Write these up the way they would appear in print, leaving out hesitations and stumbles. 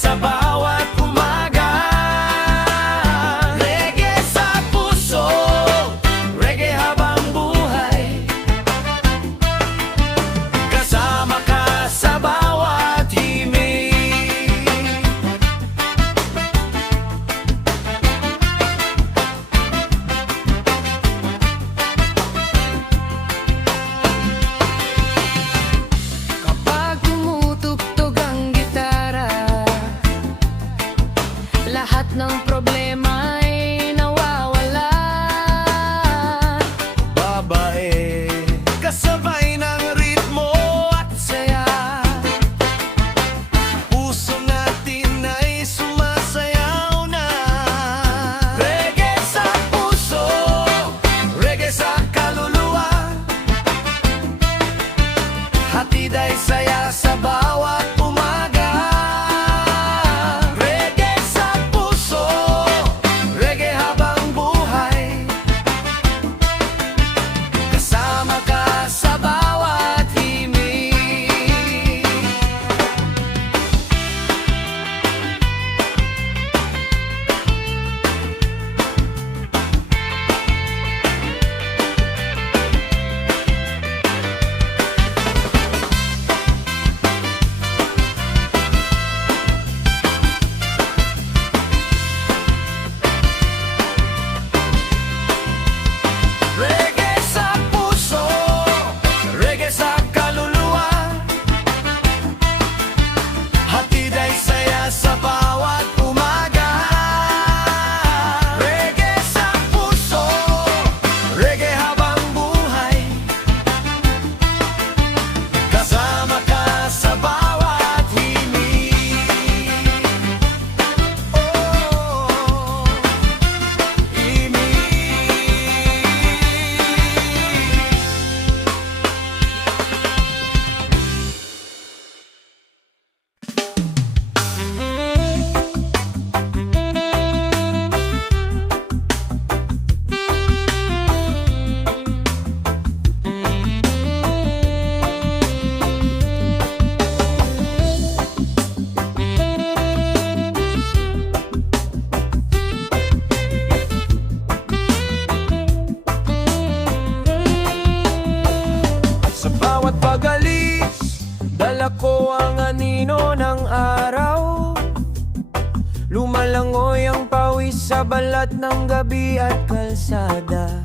sa bawat umaga. Reggae sa puso, reggae habang buhay. Kasama ka sa bawat himig. Kapag tumutugtog ang gitara, lahat ng problema ay nawawala. Babae, kasabay ng ritmo at saya. Puso natin ay sumasayaw na. Reggae sa puso, reggae sa kaluluwa. Hatid ay saya sa bawat umaga. Reggae sa puso, reggae habang buhay. Kasama ka sa bawat himig. Reggae sa puso, reggae sa kaluluwa. Hatid ay saya sa bawat umaga. Reggae sa puso, reggae habang buhay. Kasama ka sa bawat himig. Oh, himig. Sa bawat pag-alis, dala ko ang anino ng araw. Lumalangoy ang pawis sa balat ng gabi at kalsada.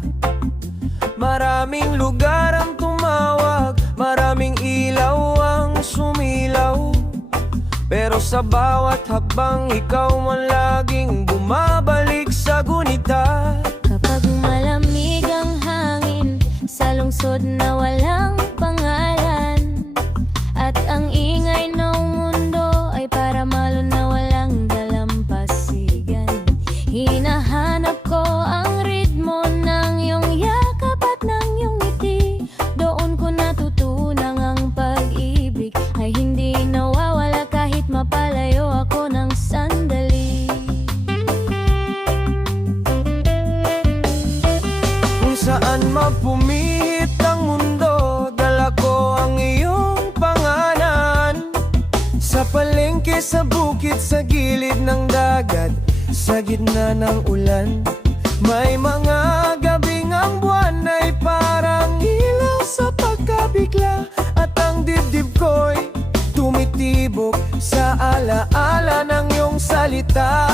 Maraming lugar ang tumawag, maraming ilaw ang sumilaw. Pero sa bawat hakbang, ikaw man laging bumabalik sa gunita. Kapag malamig ang hangin sa lungsod na walang pangalan, at ang ingay ng mundo ay para malo na walang dalampasigan, hinahanap ko ang ritmo ng iyong yakap at ng iyong ngiti. Doon ko natutunang ang pag-ibig ay hindi nawawala kahit mapalayo ako ng sandali. Kung saan mapumihit ang mundo, dala ko ang iyong pangalan. Sa palengke, sa bukid, sa gilid ng dagat, sa gitna ng ulan. May mga gabing ang buwan ay parang ilaw sa pagkabigla. At ang dibdib ko'y tumitibok sa alaala ng iyong salita.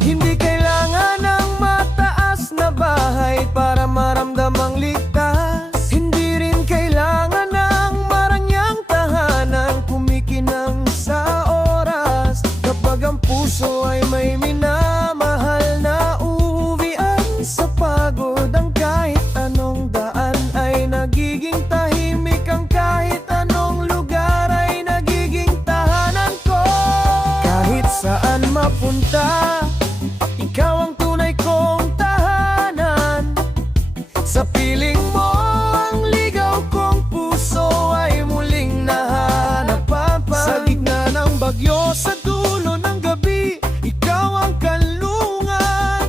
Hindi kailangan ng mataas na bahay para maramdamang ligtas. Hindi rin kailangan ng maranyang tahanan, kumikinang sa oras. Kapag ang puso ay may minamahal na uwian sa pagod, ang kahit anong daan ay nagiging tahimik. Ang kahit anong lugar ay nagiging tahanan ko. Kahit saan mapunta, ikaw ang tunay kong tahanan. Sa piling mo, ang ligaw kong puso ay muling nahanapan. Sa gitna ng bagyo, sa dulo ng gabi, ikaw ang kanlungan.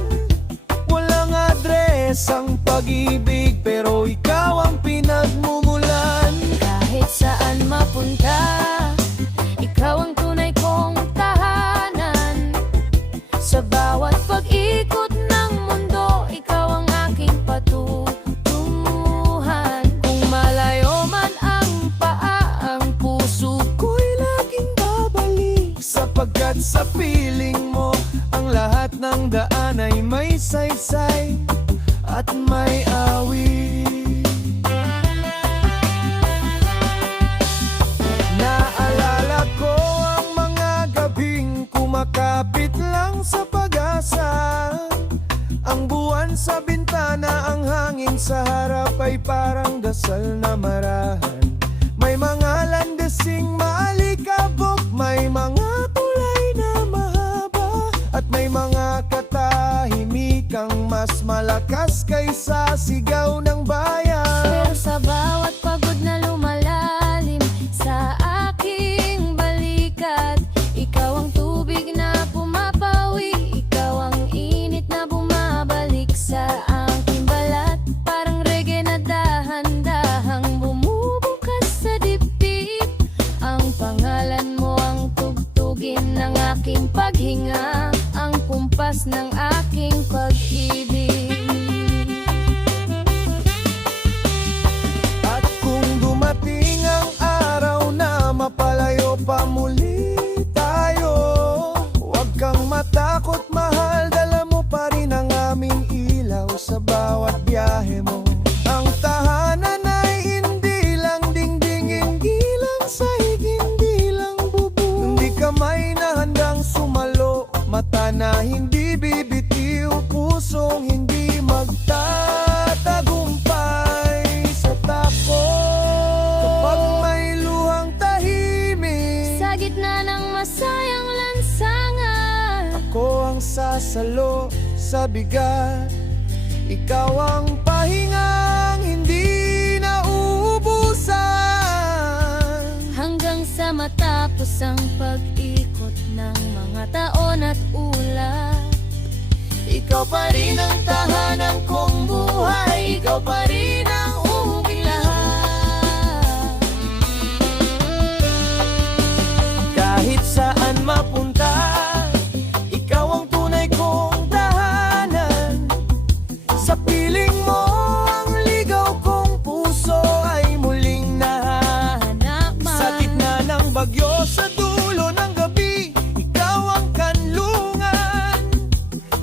Walang adres ang pag-ibig, pero ikaw ang pinagmumulan. Kahit saan mapunta, ikaw ang tunay kong tahanan. Sapagkat sa piling mo, ang lahat ng daan ay may saysay at may awit. Naalala ko ang mga gabing kumakapit lang sa pag-asa. Ang buwan sa bintana, ang hangin sa harap ay parang dasal na marahan. May mga landesing maalikabok, may mga tulay na mahaba, at may mga katahimikang mas malakas kaysa sigaw ng bayan. Pero sa bawat pagod na lumalalim sa aking balikat, ikaw ang tubig na pumapawi, ikaw ang init na bumabalik sa aking balat. Parang reggae na dahan-dahang bumubukas sa dibdib. Ang pangalan mo ang tugtugin ng aking paghinga, ang kumpas ng aking pag-ibig. At kung dumating ang araw na mapalayo pa muli tayo, huwag kang matakot mahal, dala mo pa rin ang aming ilaw sa bawat biyahe mo. Ang tahanan ay hindi lang dingding, hindi lang sahig, hindi lang bubong. Hindi kamay na handang sumalo, mata na hindi bibitiw, pusong hindi magtatagumpay sa takot. Kapag may luhang tahimik, Sa gitna ng masayang lansangan, ako ang sasalo sa bigat. Ikaw ang pahingang hindi nauubusan. hanggang sa matapos ang pag-ikot ng mga taon at ulap. Ikaw pa rin ang tahanan kong buhay, ikaw pa rin ang uming lahat. Kahit saan mapunta, ikaw ang tunay kong tahanan. Sa piling mo, ang ligaw kong puso ay muling nahahanap. Sa gitna ng bagyo, sa dulo ng gabi, ikaw ang kanlungan.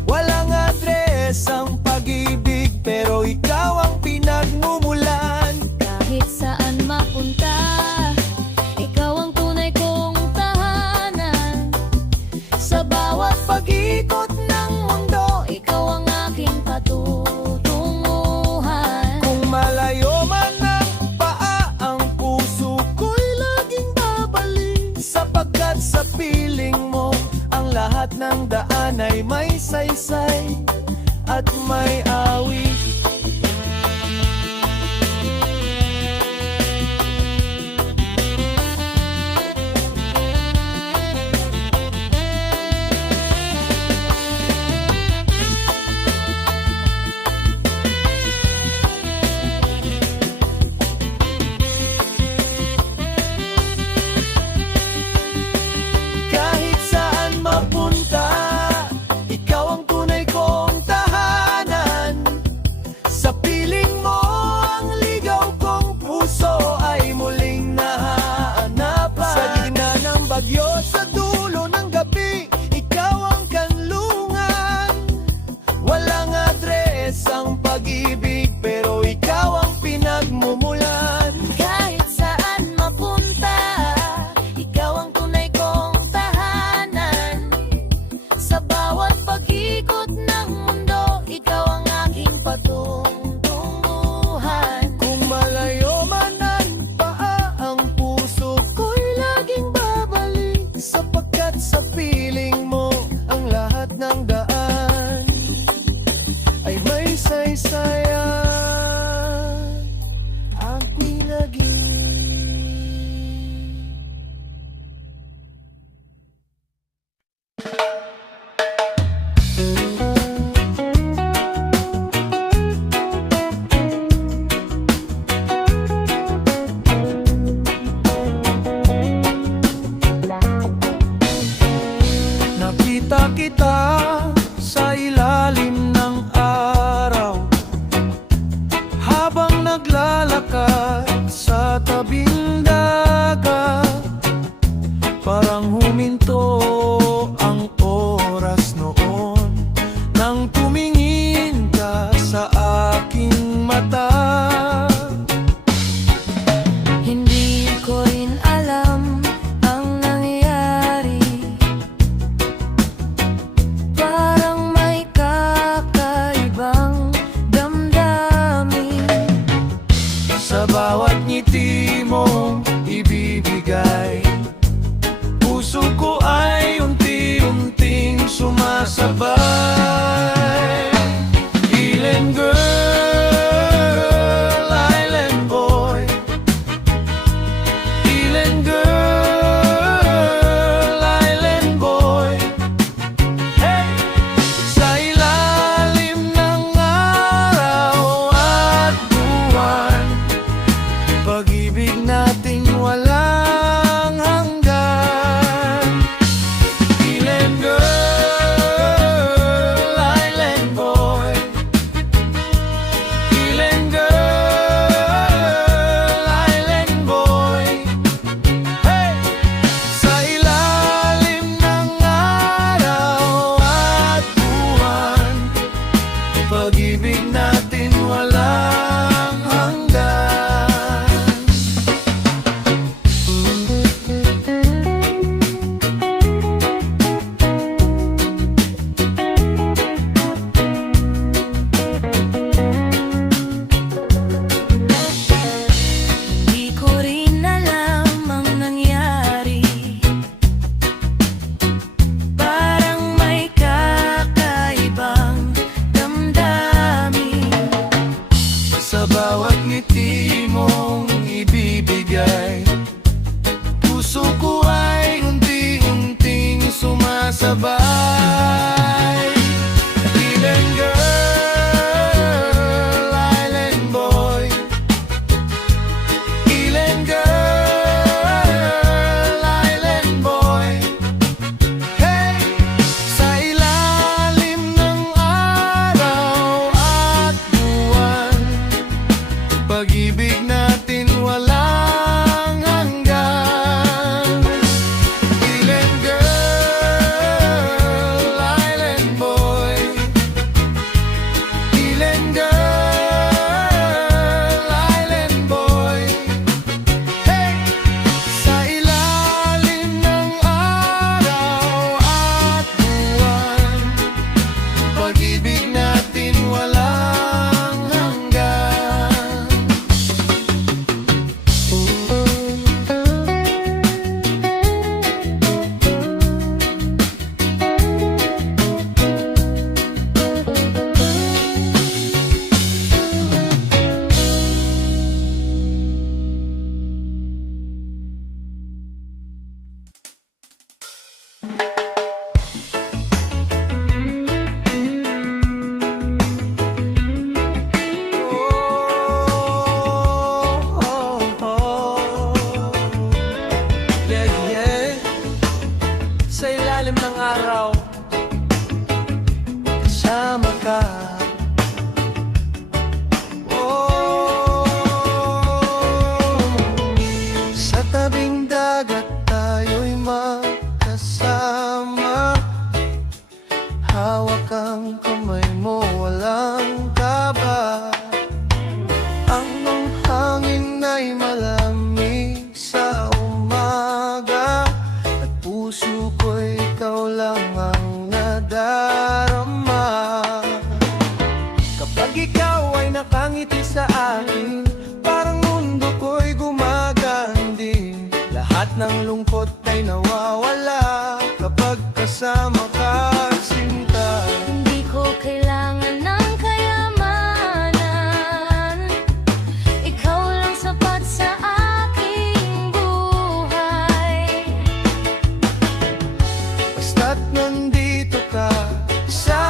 Walang adres ang pag-ibig, pero ikaw ang pinagmumulan. Kahit saan mapunta, ikaw ang tunay kong tahanan. Sa bawat pag-ikot ng mundo, ikaw ang aking Patutunguhan. Kung malayo man ang paa, ang puso ko'y laging babalik. Sapagkat sa piling mo, ang lahat ng daan ay may saysay at may awit. Kahit saan mapunta, ikaw ang tunay kong tahanan. Sa piling mo, ang ligaw kong puso ay muling nahaanapan. Sa gitna ng bagyo, sa dulo ng gabi, ikaw ang kanlungan. Walang adres ang pag-ibig, pero ikaw ang pinagmumulan. Kahit saan mapunta, ikaw ang tunay kong tahanan. Sa bawat pag-ikot ng mundo, ikaw ang aking patutunguhan. Kung malayo man ang paa, ang puso ko'y laging babalik. Sapagkat sa piling mo, ang lahat ng daan ay may saysayan ang pinag-ibig. Nakita kita sa ilalim ng araw, habang naglalakad sa tabing dagat. Parang huminto sabay. Island girl, island boy. Island girl, island boy. Hey! Sa ilalim ng araw at buwan, pag-ibig natin walang hanggan. Island girl, island boy. Island girl, island boy. Hey! Sa ilalim ng araw at buwan, pag-ibig natin walang hanggan. Yeah, yeah. Sa ilalim ng araw, kasama ka. Sa tabing dagat tayo'y magkasama. Hawak ang kamay mo, walang kaba. Ang hangin ay malamig sa umaga, at puso ko'y ikaw lang ang nadarama. Kapag ikaw ay nakangiti sa akin, parang mundo ko'y gumaganding. Lahat ng lungkot ay nawawala kapag kasama ka, sinta. Hindi ko kailangan ng kayamanan, ikaw lang sapat sa aking buhay. Basta't nandito ka sa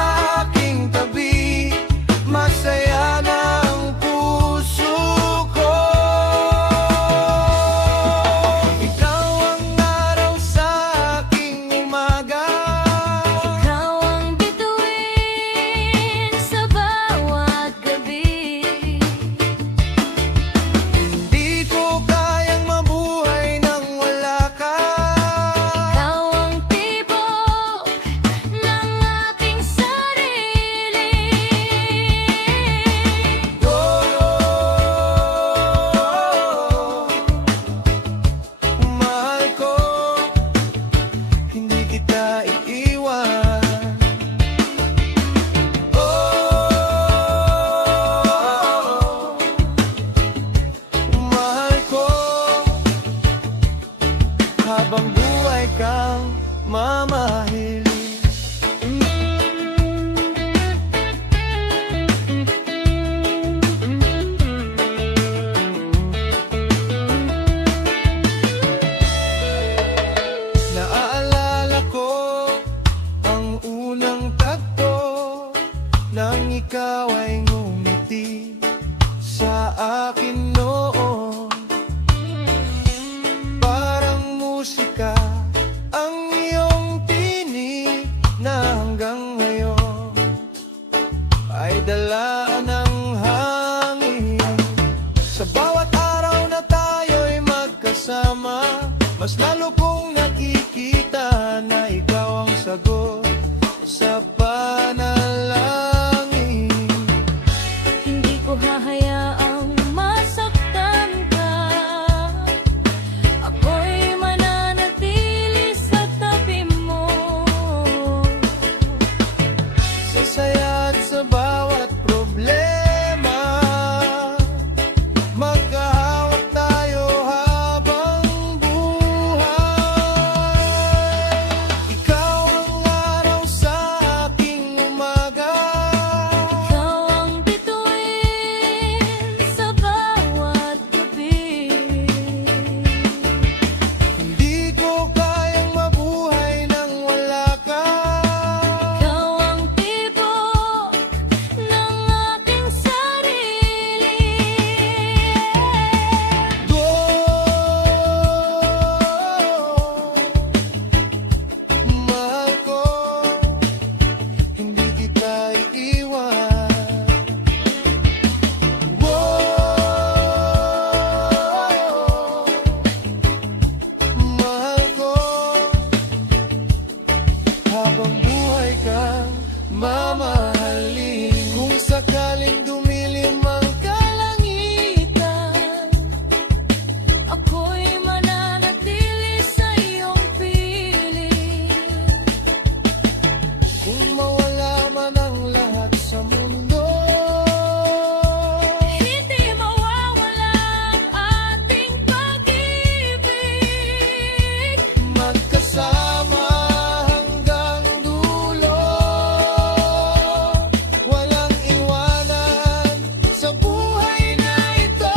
aking tabi, masaya na ang puso ko. Ikaw ang araw sa aking umaga. Ikaw ang bituin sa bawat gabi. Hindi ko kayang mabuhay nang wala ka. Ikaw ang tibok ng aking sarili. Mahal ko, hindi kita iiwan. Mahal ko, habang buhay kang mamahalin. Naaalala ko ang unang tagpo nang ikaw ay ngumiti sa akin noon. Parang musika ang iyong tinig na hanggang ngayon ay dala ng hangin. Sa bawat araw na tayo'y magkasama, mas lalo kong nakikita na ikaw ang sagot sa panalangin. Hindi ko hahayaang masaktan ka. Ako'y mananatili sa tabi mo. Sa saya at sa bawat problema, magkahawak tayo habang buhay. Ikaw ang mamahalin. Kung sakaling dumilim ang kalangitan, Ako'y mananatili sa iyong piling. kung mawala man ang lahat sa mundo, Hindi mawawala ang ating pag-ibig. magkasama hanggang dulo, walang iwanan sa buhay na ito.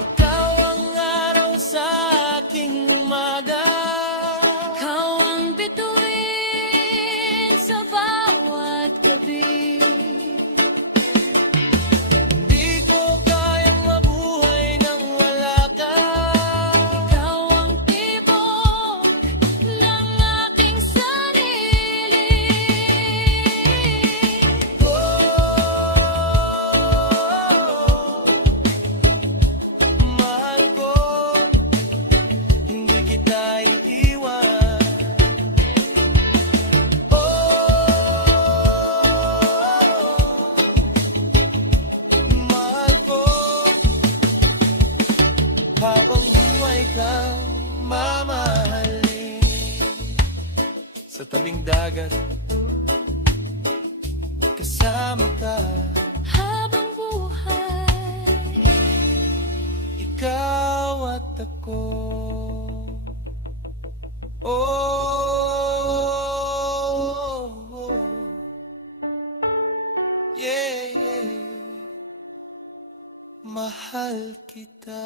Ikaw ang araw sa aking umaga, Ikaw ang bituin sa bawat gabi. di ko kayang mabuhay nang wala ka. Ikaw ang tibok ng aking sarili. Mahal ko, hindi kita iiwan. Mahal ko, habang buhay kang mamahalin. Sa tabing dagat, kasama ka. Habang buhay, Ikaw at ako. Oh, yeah, yeah. Mahal kita.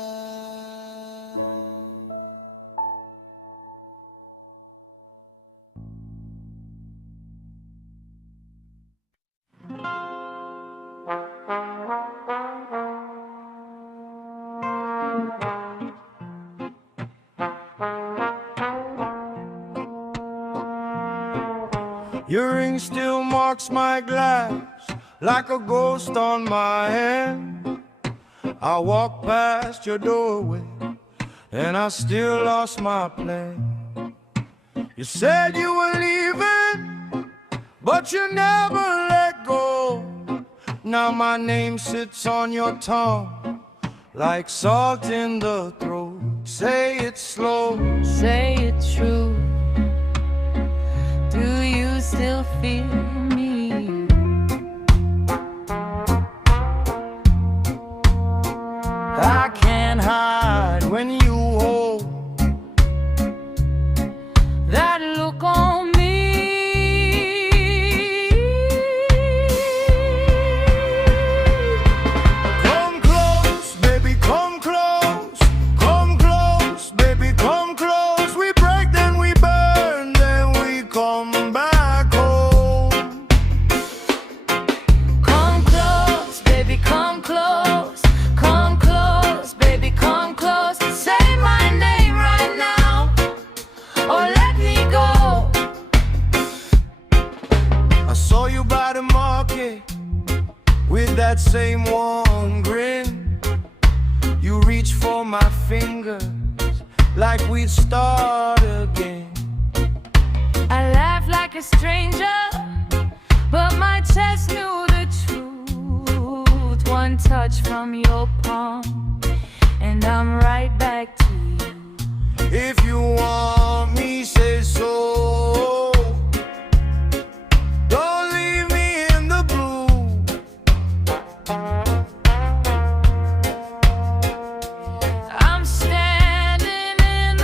Your ring still marks my glass like a ghost on my hand. I walk past your doorway and I still lost my plan. You said you were leaving, but you never let go. Now my name sits on your tongue like salt in the throat. Say it slow. Say it true. Do you still feel me? I can't hide when you hold That look on me. Come close, baby, come close. Come close, baby, come close. We break, then we burn, then we come back home. Come close, baby, come close. Come close, baby, come close. Say my name right now, or let me go. I saw you by the market with that same warm grin. You reached for my fingers like we'd start again. I laughed like a stranger, but my chest knew the truth. One touch from your palm, and I'm right back to you. If you want me, say so. Don't leave me in the blue. I'm standing in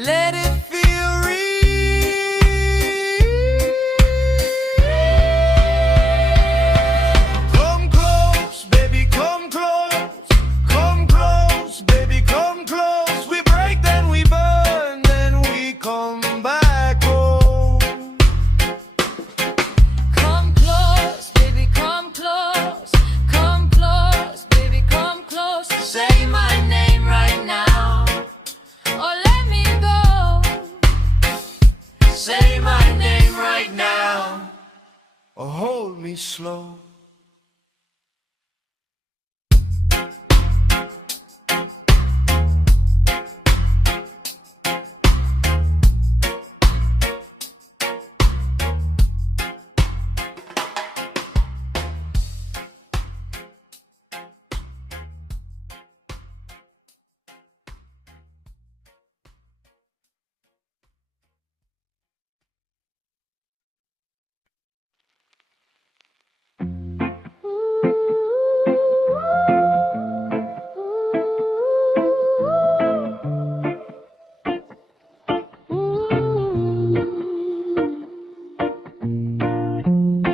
let it feel real. Come close, baby, come close. Come close, baby, come close. We break, then we burn, then we come back home. Come close, baby, come close. Come close, baby, come close. Say my name right now, or let me go. Say my name right now, or hold me slow.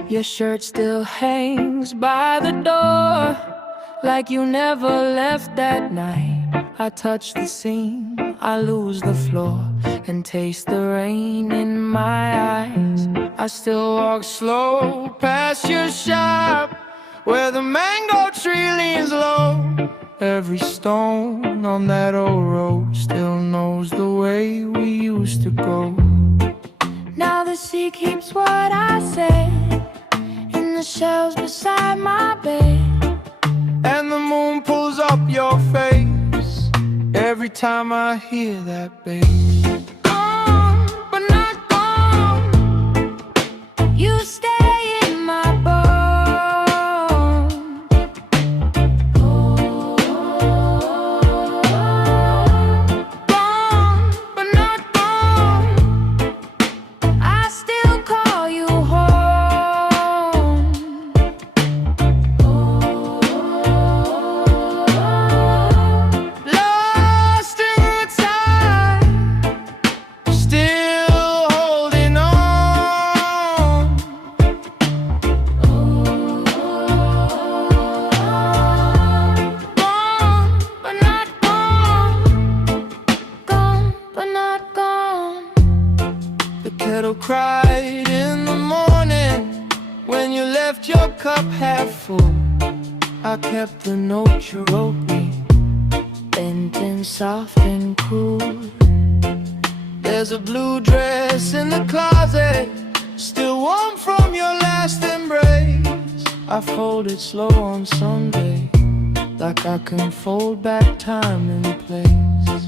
Your shirt still hangs by the door, like you never left that night. I touch the seam, I lose the floor, and taste the rain in my eyes. I still walk slow past your shop, where the mango tree leans low. Every stone on that old road still knows the way we used to go. Now the sea keeps what I said in the shelves beside my bed, And the moon pulls up your face every time I hear that bass. gone but not gone. You stay in my bones. Gone but not gone. I still call you home. Lost in the tide, still holding on. Gone but not gone. Gone but not gone. The kettle cried in the morning when you left your cup half full. I kept the note you wrote me, Bent and soft and cool. there's a blue dress in the closet, still warm from your last embrace. I fold it slow on Sunday, like I can fold back time and place.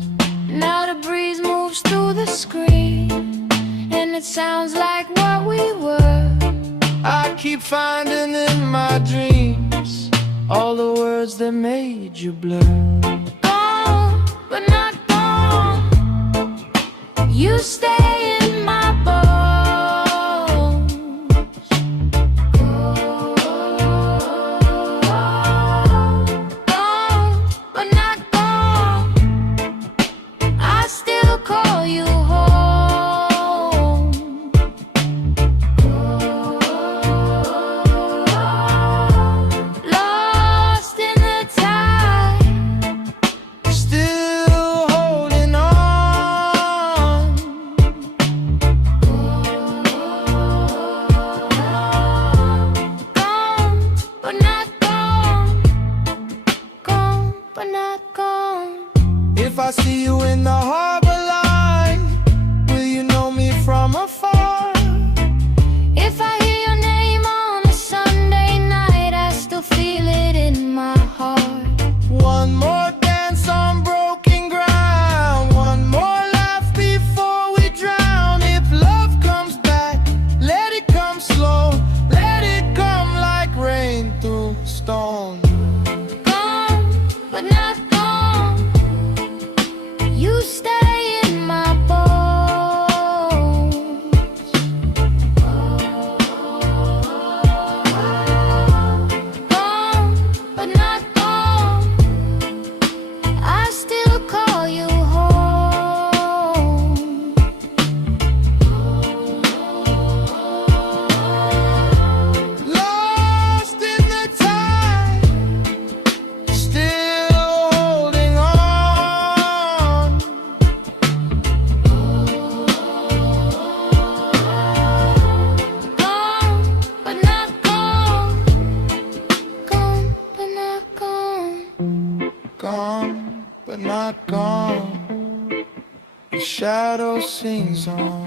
Now the breeze moves through the screen, and it sounds like what we were. I keep finding in my dreams all the words that made you blur. Gone but not gone. You stay in my bones. Gone but not gone. I still call you home. Lost in the tide, Still holding on. gone but not gone. Gone but not gone. If I see you in the harbor line, will you know me from afar? If I hear your name on a Sunday night, I still feel it in my heart. One more dance on broken ground, one more laugh before we drown. If love comes back, let it come slow, let it come like rain through stone. Gone but not gone. You stay shadow sings on.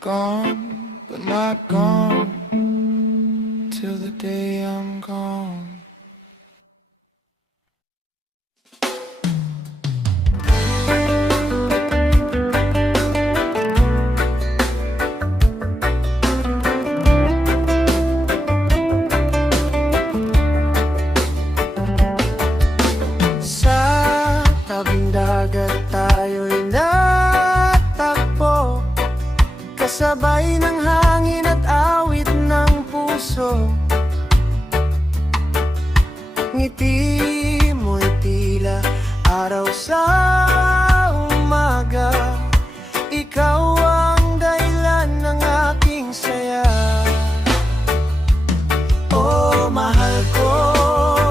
Gone, but not gone, till the day I'm gone. Sa tabing dagat tayo'y natakbo, kasabay ng hangin at awit ng puso. Ngiti mo'y tila araw sa umaga, ikaw ang dahilan ng aking saya. Oh, mahal ko,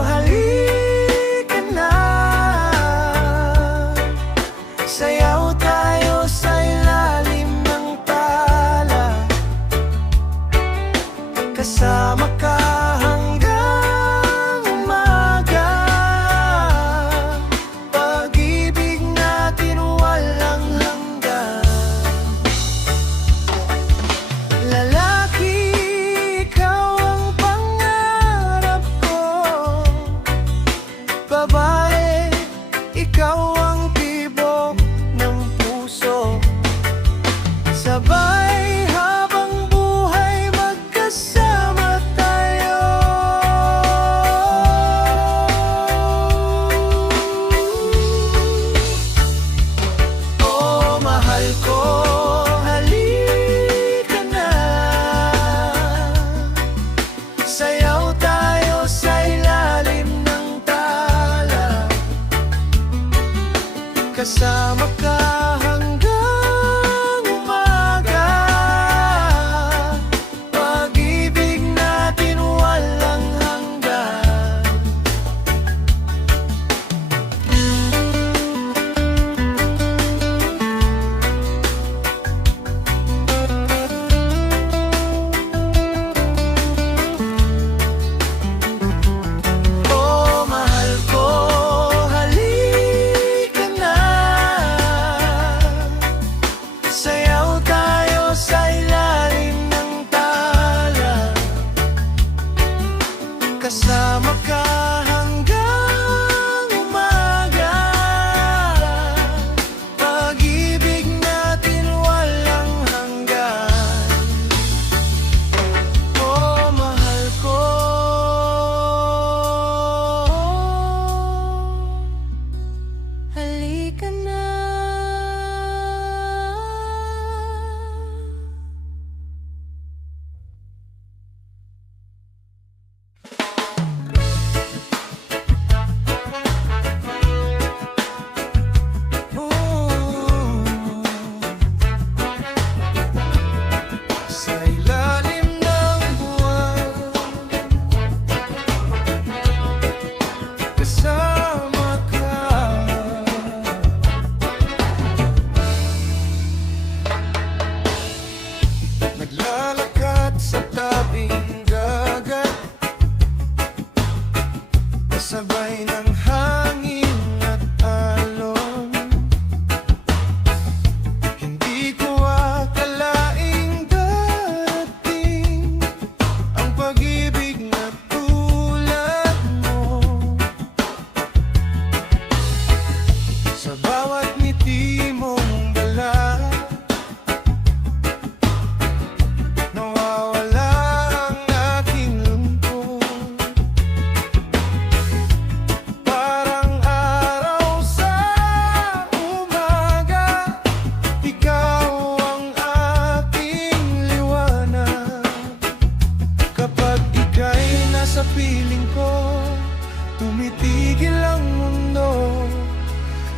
halika na, sayaw tayo sa ilalim ng tala, kasama ka hanggang umaga. Pag-ibig natin walang hanggan. Lalaki, ikaw ang pangarap ko. Babae, ikaw ang tibok ng puso. Sabay habang buhay magkasama tayo. Oh, mahal ko, halika na, sayaw tayo sa ilalim ng tala, kasama ka hanggang umaga. Pag-ibig natin walang hanggan. Oh, mahal ko, halika na, sayaw tayo sa ilalim ng tala, kasama ka hanggang umaga. Pag-ibig natin walang hanggan. Oh, mahal ko, halika na. Sa ilalim ng buwan, kasama ka. Naglalakad sa tabing dagat, kasabay ng hangin at alon. Hindi ko akalaing darating ang pag-ibig na tulad mo. Sa bawat ngiti mong dala, nawawala ang aking lungkot. Parang araw sa umaga, ikaw ang aking liwanag. Kapag ika'y nasa piling ko, tumitigil ang mundo.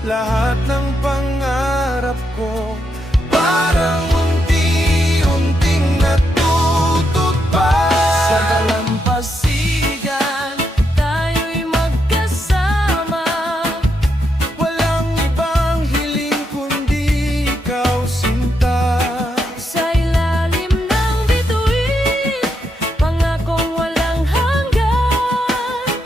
Lahat ng pangarap ko parang unti-unting natutupad. Sa dalampasigan Tayo'y magkasama, walang ibang hiling kundi ikaw, sinta. sa ilalim ng bituin, pangakong walang hanggan.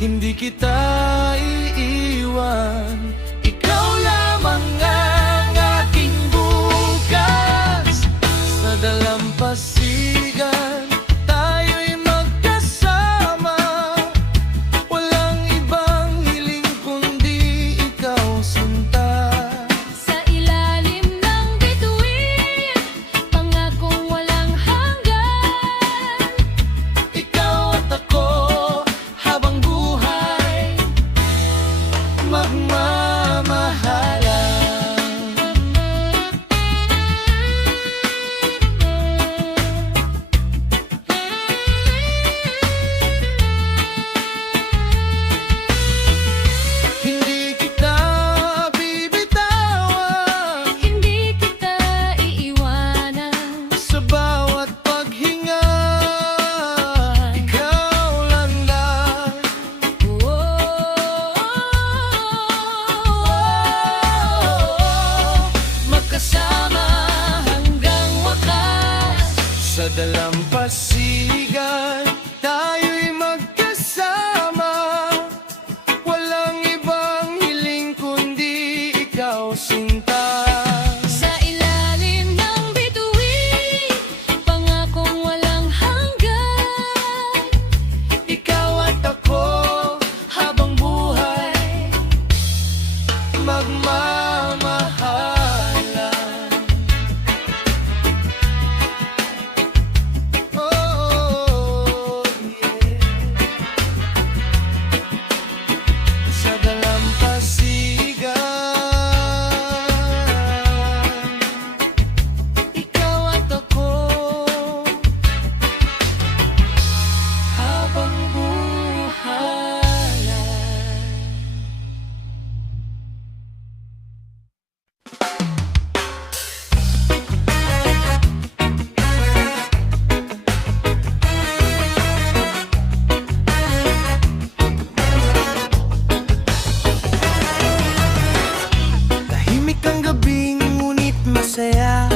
Hindi kita iiwan, ikaw lamang ang aking bukas. Sa dalampasigan tayo'y magkasama, walang ibang hiling kundi ikaw, sinta. Sa ilalim ng bituin, pangakong walang hanggan. Ikaw at ako habang buhay magmamahalan. Hindi kita bibitawan Hindi kita iiwanan. sa bawat paghinga. Ikaw lang lang. Magkasama hanggang wakas. Sa dalampasigan tayo'y magkasama, walang ibang hiling kundi ikaw, sinta. Sa ilalim ng bituin, pangakong walang hanggan. Ikaw at ako habang buhay magmamahalan. Oh, yeah. Sa dalampasigan ikaw at ako habang buhay. Tahimik ang gabi ngunit masaya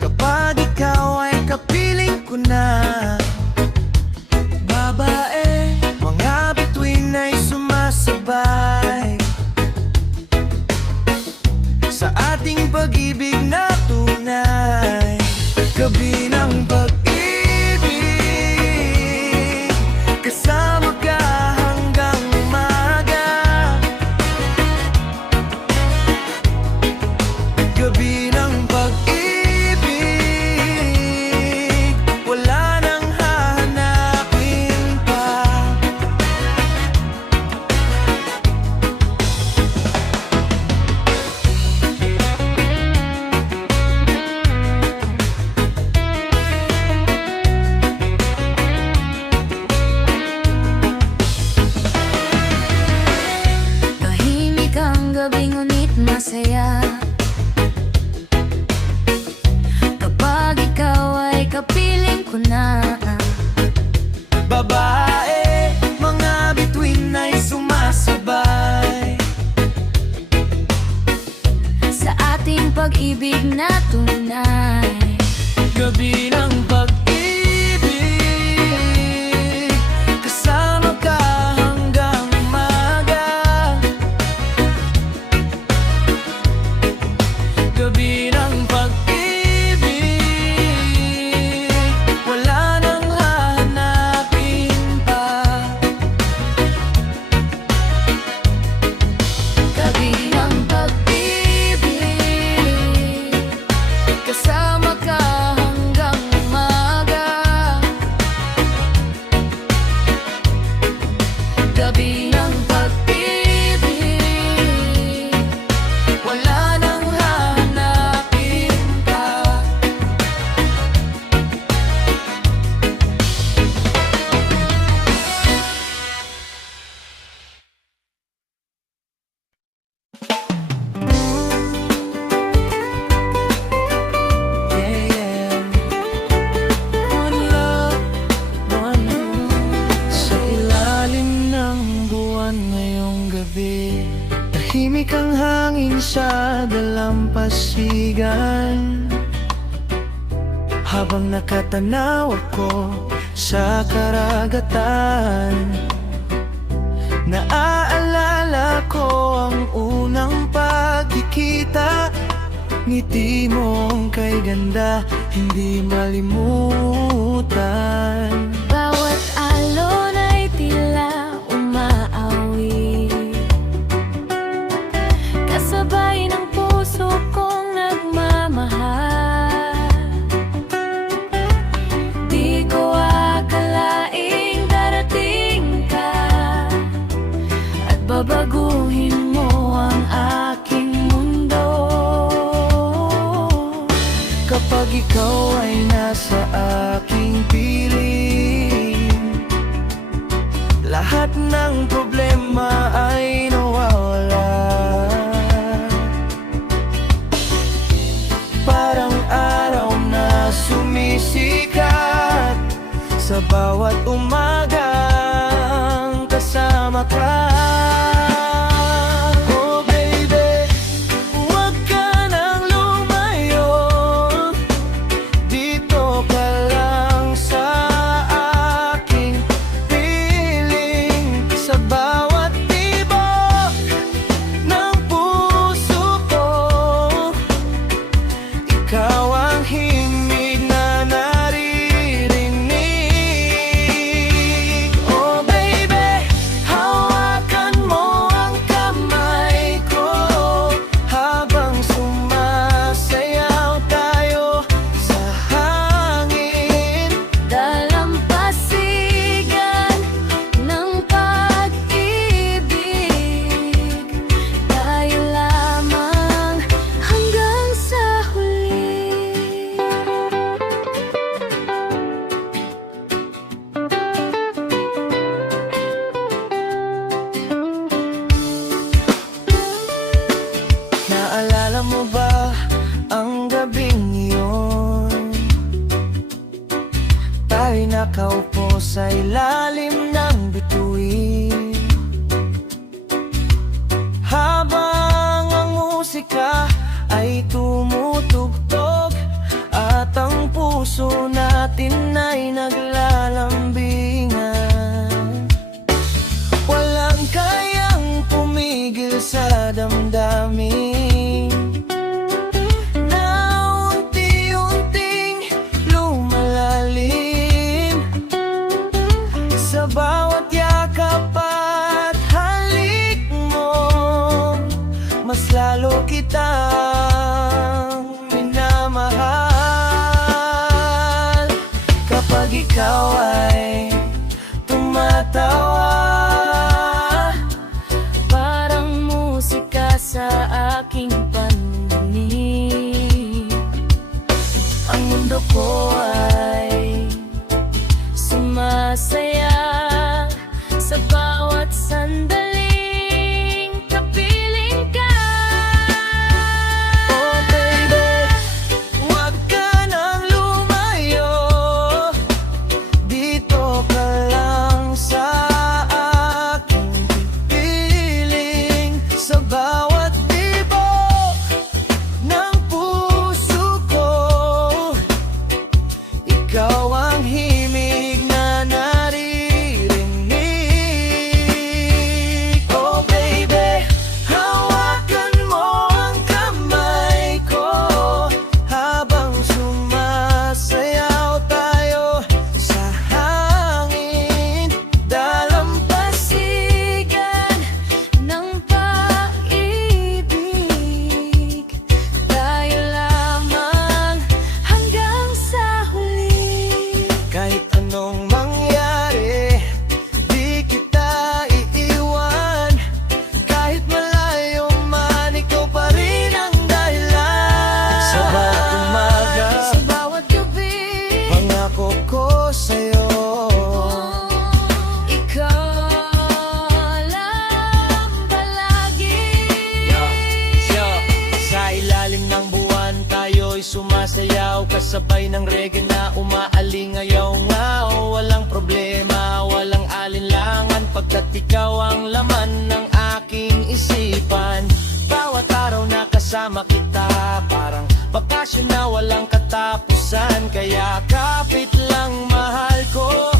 kapag ikaw ay kapiling ko na. Babae, mga bituin ay sumasabay sa ating pag-ibig na tunay. Gabi ng pag-ibig, kasama ka hanggang umaga. Gabi ng pag-ibig, wala nang hahanapin pa. Tahimik ang gabi ngunit masaya kapag ikaw ay kapiling ko na. Babae, mga bituin ay sumasabay Sa ating pag-ibig na tunay. gabi ng pag-ibig, kasama ka hanggang umaga. Gabi ng pag-ibig, wala nang hahanapin pa. Gabi ng pag-ibig, kasama ka hanggang umaga. Gabi ng pag-ibig, wala nang hahanapin pa. Yeah, yeah. One love, one love. Sa ilalim ng buwan ngayong gabi, tahimik ang hangin sa dalampasigan. Habang nakatanaw ako sa karagatan. Naaalala ko ang unang pagkikita, ngiti mong kay ganda, hindi malimutan. Bawat alon ay tila umaawi, kasabay ng puso kong nagmamahal. Di ko akalaing darating ka at babaguhin mo ang aking mundo. Kapag ikaw ay nasa aking piling, lahat ng problema ay nawawala. Parang araw na sumisikat sa bawat umagang kasama ka. Oh baby, huwag ka nang lumayo, dito ka lang sa aking piling. Sa bawat tibok ng puso ko, ikaw ang himig na naririnig. Oh baby, hawakan mo ang kamay ko habang sumasayaw tayo sa hangin. Dalampasigan ng pag-ibig, tayo lamang hanggang sa huli. Naalala mo ba ang gabing iyon? Tayo'y nakaupo sa ilalim ng bituin, habang ang musika ay tumutugtog at ang puso natin ay naglalambingan. Walang kayang pumigil sa damdamin na unti-unting lumalalim. Sa bawat yakap at halik mo, mas lalo kitang minamahal. Kapag ikaw ay tumatawa, Parang musika sa aking pandinig, ang mundo ko ay sumasaya sa bawat sandaling kapiling ka. Oh baby, huwag ka nang lumayo, dito ka lang sa aking piling. Sa bawat tibok ng puso ko, ikaw ang himig na naririnig. Oh baby, hawakan mo ang kamay ko habang sumasayaw tayo sa hangin. Dalampasigan ng pag-ibig, tayo lamang hanggang sa huli. Kahit anong mangyari, di kita iiwan. Kahit malayo man, ikaw pa rin ang dahilan. Sa bawat umaga, Sa bawat gabi, pangako ko sa'yo, ikaw lang palagi. Sa ilalim ng buwan, tayo'y sumasayaw kasabay ng reggae na umaalingayaw nga. Walang problema, walang alinlangan, pagkat ikaw ang laman ng aking isipan. Bawat araw na kasama kita, parang bakasyon na walang katapusan. Kaya kapit lang mahal ko,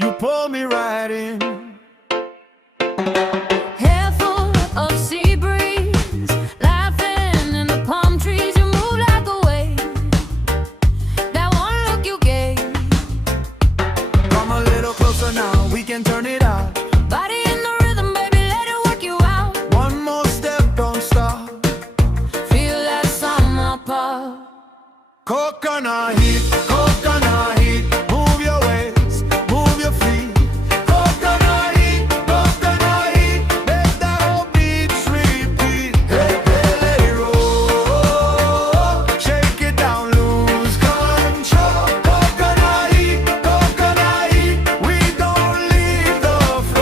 You pull me right in. Hair full of sea breeze, laughing in the palm trees. You move like a wave. That one look you gave. Come a little closer now, we can turn it out. Body in the rhythm, baby, let it work you out. One more step, don't stop. Feel that summer pop. Coconut heat, move your waist, move your feet. Coconut heat, make that whole beat repeat. Hey, hey, let it roll, shake it down, lose control. Coconut heat, we don't leave the floor.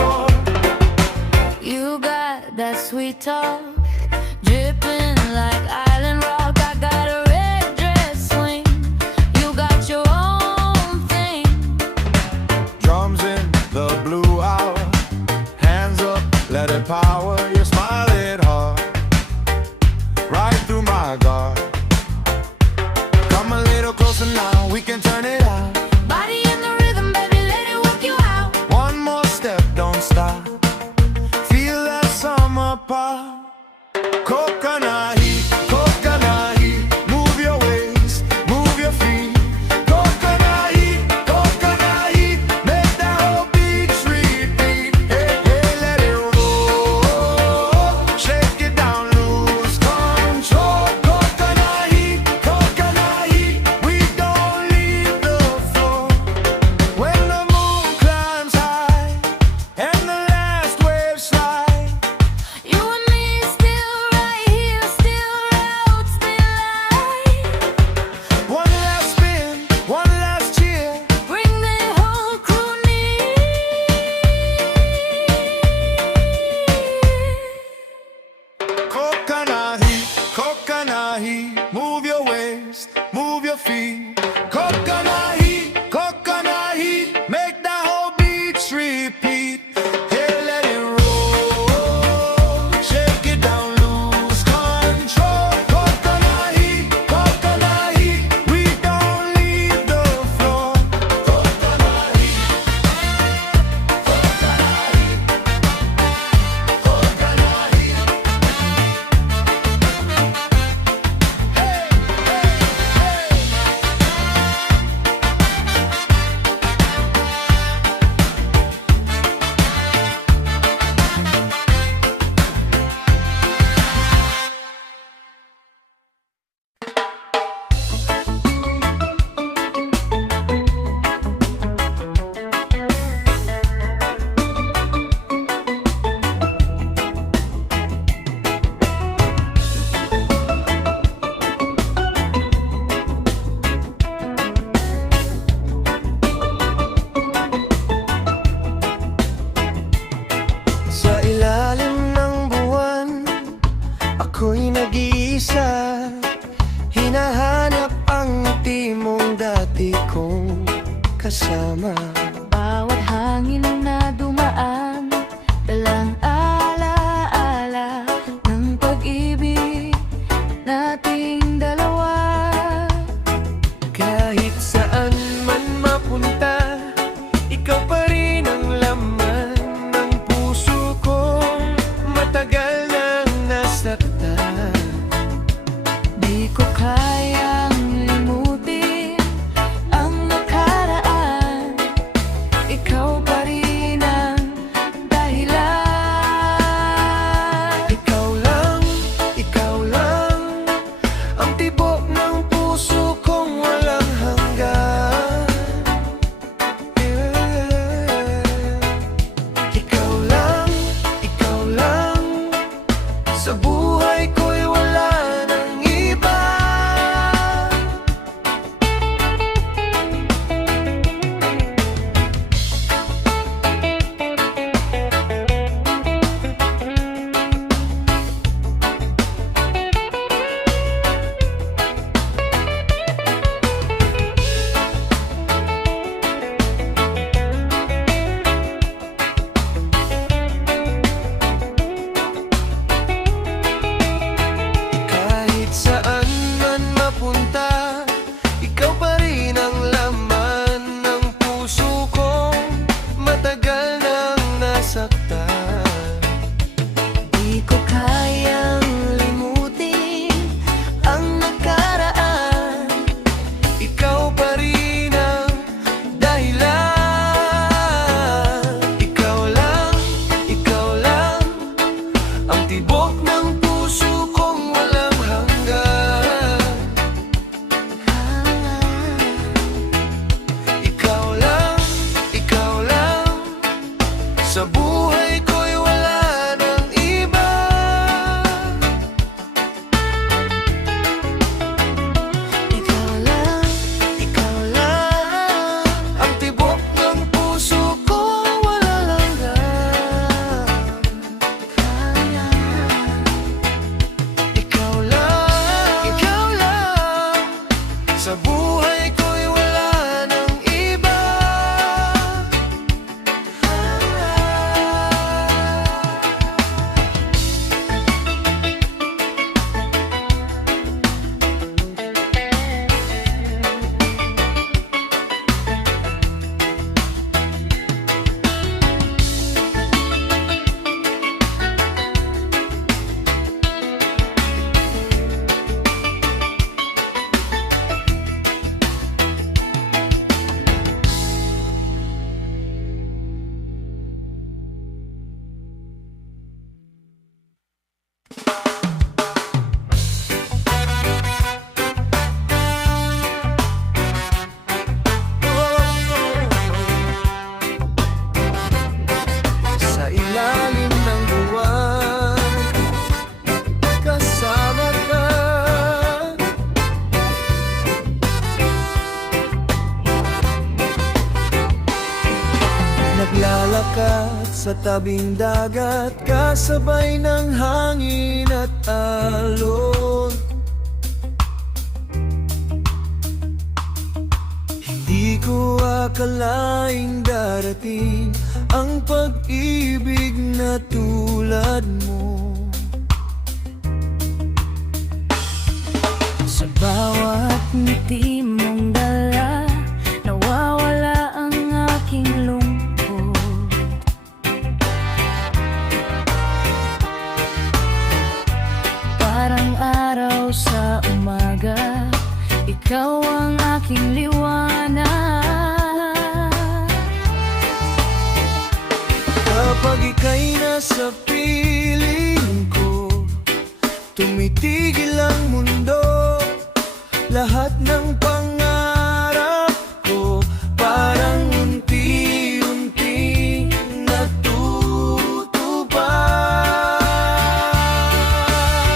Sa ilalim ng buwan, kasama ka. Naglalakad sa tabing dagat, kasabay ng hangin at alon. Hindi ko akalaing darating ang pag-ibig na tulad mo. Sa bawat ngiti mong dala, nawawala ang aking lungkot. Parang araw sa umaga, ikaw ang aking liwanag. Kapag ika'y nasa piling ko, tumitigil ang mundo. Lahat ng pangarap ko parang unti-unting natutupad.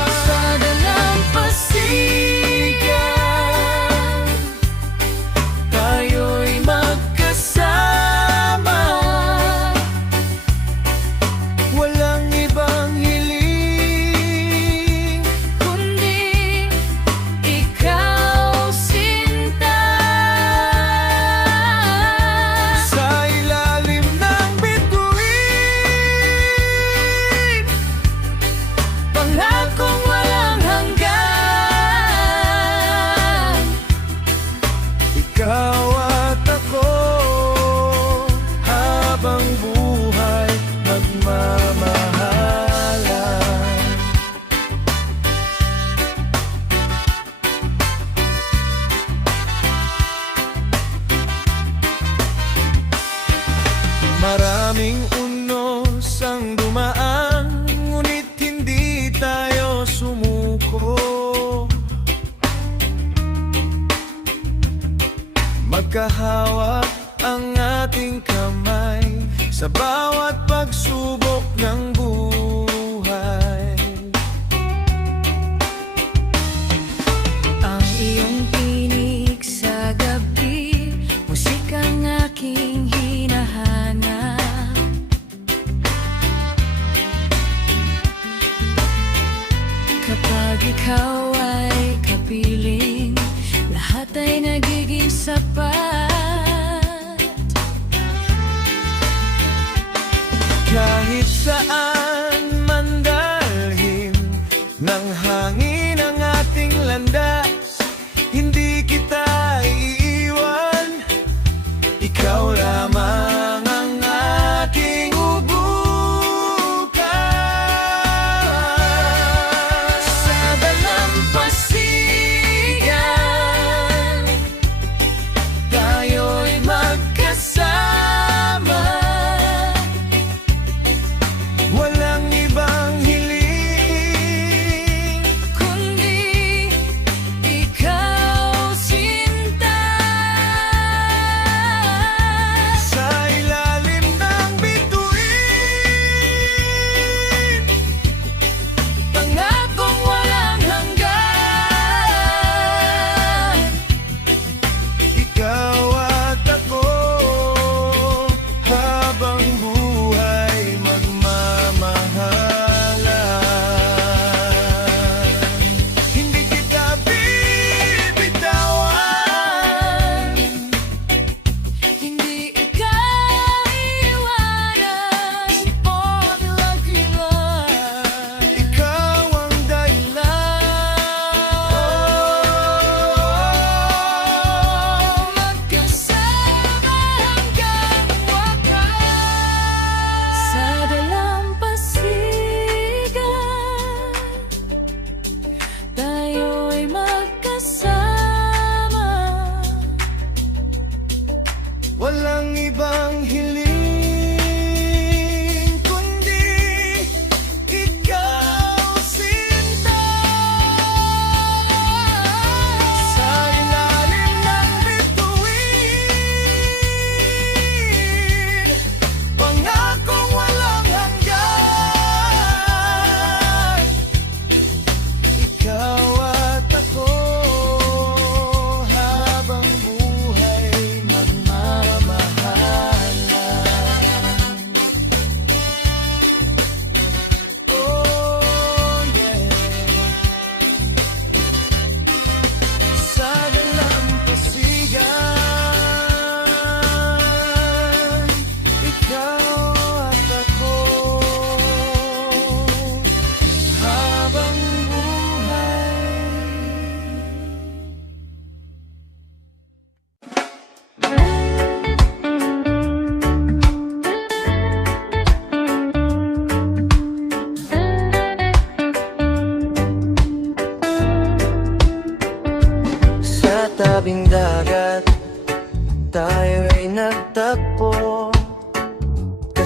Sa dalampasigan, Tayo'y magkasama, walang ibang hiling. kundi ikaw sinta. Sa ilalim ng bituin, Pangakong walang hanggan, ikaw at ako, habang buhay magmamahalan. Maraming unos ang dumaan, ngunit hindi tayo sumuko. Magkahawak ang ating kamay sa bawat pagsubok ng buhay. ang iyong tinig sa gabi, musikang aking hinahanap. Kapag ikaw ay kapiling, lahat ay nagiging sapat. Kahit saan man dalhin ng hangin ang ating landas, hindi kita iiwan. Ikaw lamang ang aking ubukan. Sa dalampasigan, Tayo'y magkasama,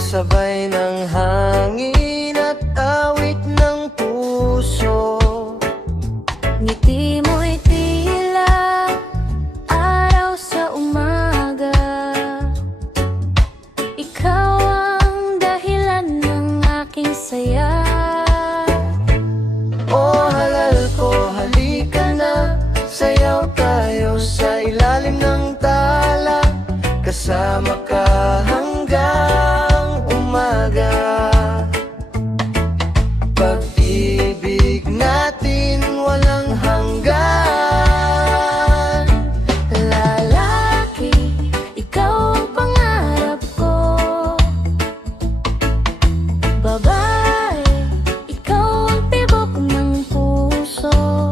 Sabay ng hangin at awit ng puso. Ngiti mo'y tila araw sa umaga. Ikaw ang dahilan ng aking saya. O halal ko, halika na, sayaw tayo sa ilalim ng tala. Kasama ka hanggang umaga. Pag-ibig natin walang hanggan. Lalaki, ikaw ang pangarap ko. Babae, ikaw ang tibok ng puso.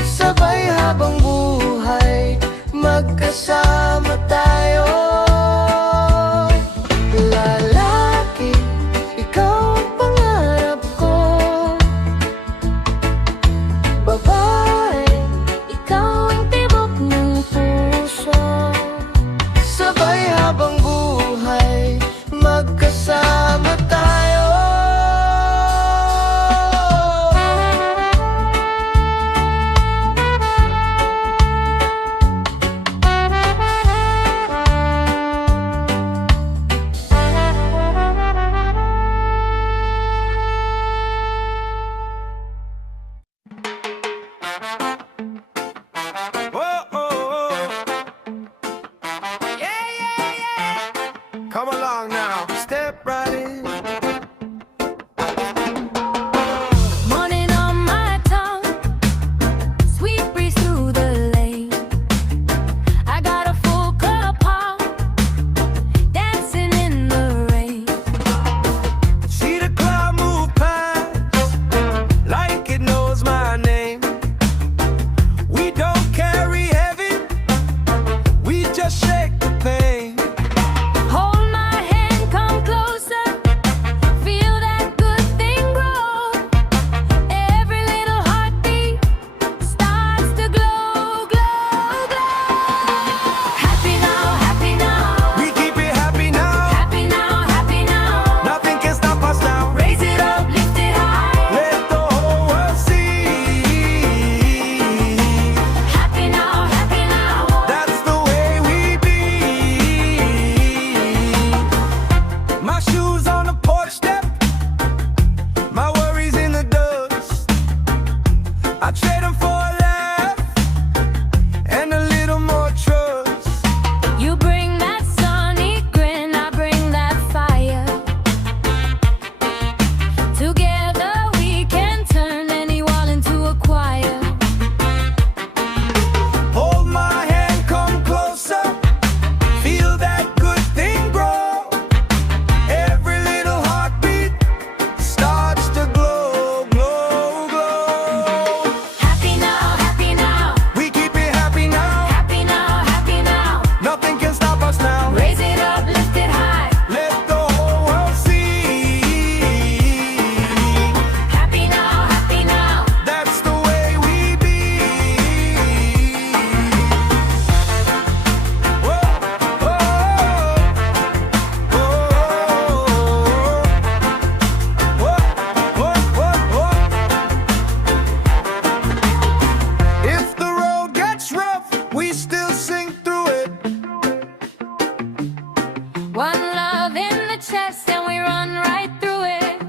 Sabay habang buhay, magkasama tayo. Lalaki, ikaw ang pangarap ko. Babae, ikaw ang tibok ng puso. Sabay habang buhay, magkasama tayo. Come along now, step right in. Morning on my tongue, sweet breeze through the lane. I got a full cup of dancing in the rain. See the cloud move past, like it knows my name. We don't carry heaven, we just shake the pain. Hold my hand, come closer, feel that good thing grow. Every little heartbeat starts to glow, glow, glow. Happy now, We keep it happy now, happy now. nothing can stop us now. Raise it up, lift it high. Let the whole world see. Happy now, That's the way we be. My shoes on the porch step, my worries in the dust. I trade them for a laugh and a little more trust. you bring that sunny grin, I bring that fire. Together we can turn any wall into a choir. Hold my hand, come closer, feel that good thing grow. Every little heartbeat starts to glow, glow, glow. Happy now, We keep it happy now, happy now. nothing can stop us now. Raise it up, lift it high. Let the whole world see. Happy now. That's the way we be. Whoa, whoa, whoa. If the road gets rough, we still sing through it. One love in the chest and we run right through it.